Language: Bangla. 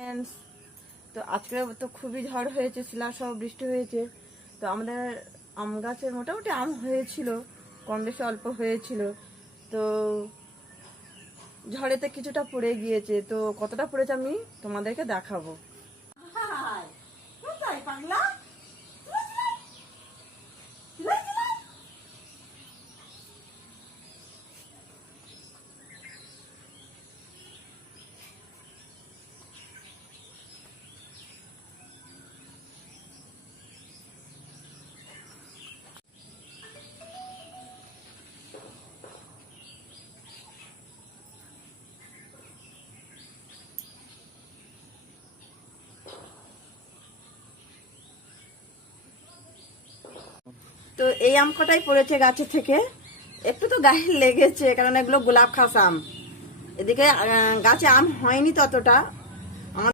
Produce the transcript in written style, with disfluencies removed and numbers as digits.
ফ্রেন্ডস, তো আজকে তো খুবই ঝড় হয়েছে, শিলাসহ বৃষ্টি হয়েছে। তো আমাদের আম গাছে মোটামুটি আম হয়েছিল, কম বেশি অল্প হয়েছিল। তো ঝড়েতে কিছুটা পড়ে গিয়েছে, তো কতটা পড়েছে আমি তোমাদেরকে দেখাবো। তো এই আম কটাই পড়েছে গাছে থেকে, একটু তো গায়ে লেগেছে কারণ এগুলো গোলাপ খাস আম। এদিকে গাছে আম হয়নি ততটা,